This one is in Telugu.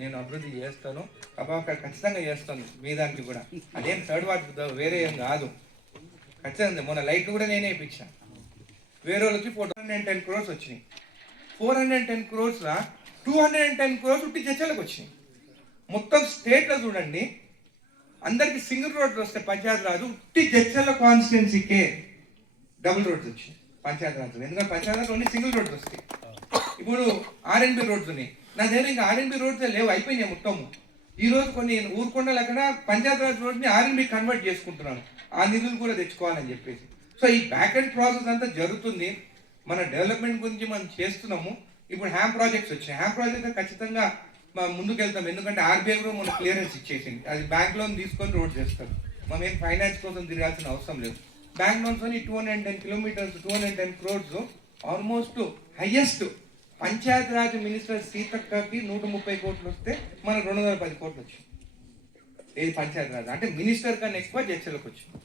నేను అభివృద్ధి చేస్తాను, అక్కడ ఖచ్చితంగా చేస్తాను. మీ దానికి కూడా అదేం థర్డ్ వార్డ్ వేరే ఏం కాదు, ఖచ్చితంగా. మొన్న లైట్ కూడా నేనే ఇప్పించాను. వేరే వాళ్ళకి 410 crores వచ్చినాయి. 410 crores 210 crores ఉట్టి చర్చలకు వచ్చినాయి. మొత్తం స్టేట్లో చూడండి, అందరికి సింగిల్ రోడ్లు వస్తాయి పంచాయతీ రాజు, ఉట్టి జడ్చర్ల కాన్స్టిట్యున్సీకే డబుల్ రోడ్స్ వచ్చినాయి పంచాయతీ రాజు. ఎందుకంటే పంచాయతీ రాజు ఓన్లీ సింగిల్ రోడ్స్ వస్తాయి. ఇప్పుడు ఆర్ఎన్బి రోడ్స్ ఉన్నాయి, నా దగ్గర ఇంకా ఆర్ఎన్బి రోడ్స్ లేవు, అయిపోయినాయి మొత్తము. ఈ రోజు కొన్ని ఊరుకొండలు అక్కడ పంచాయతీ రాజ్ రోడ్ని ఆర్ఎన్బి కన్వర్ట్ చేసుకుంటున్నాను, ఆ నిధులు కూడా తెచ్చుకోవాలని చెప్పేసి. సో ఈ బ్యాక్ అండ్ ప్రాసెస్ అంతా జరుగుతుంది. మన డెవలప్మెంట్ గురించి మనం చేస్తున్నాము. ఇప్పుడు హ్యామ్ ప్రాజెక్ట్స్ వచ్చాయి, హ్యామ్ ప్రాజెక్ట్ ఖచ్చితంగా ముందుకు వెళ్తాం. ఎందుకంటే ఆర్బీఐ కూడా మన క్లియరెన్స్ ఇచ్చేసింది, అది బ్యాంక్ లోన్ తీసుకొని రోడ్ చేస్తారు. మనం ఏం ఫైనాన్స్ కోసం తిరగాల్సిన అవసరం లేదు. బ్యాంక్ లోన్స్ అని 210 kilometers 210 crores almost highest. Panchayati Raj minister సీతక్కకి 130 కోట్లు వస్తే మనకు 210 కోట్లు వచ్చింది. ఏది పంచాయతీ రాజ్ అంటే మినిస్టర్ కన్నా ఎక్కువ జడ్చలకు వచ్చింది.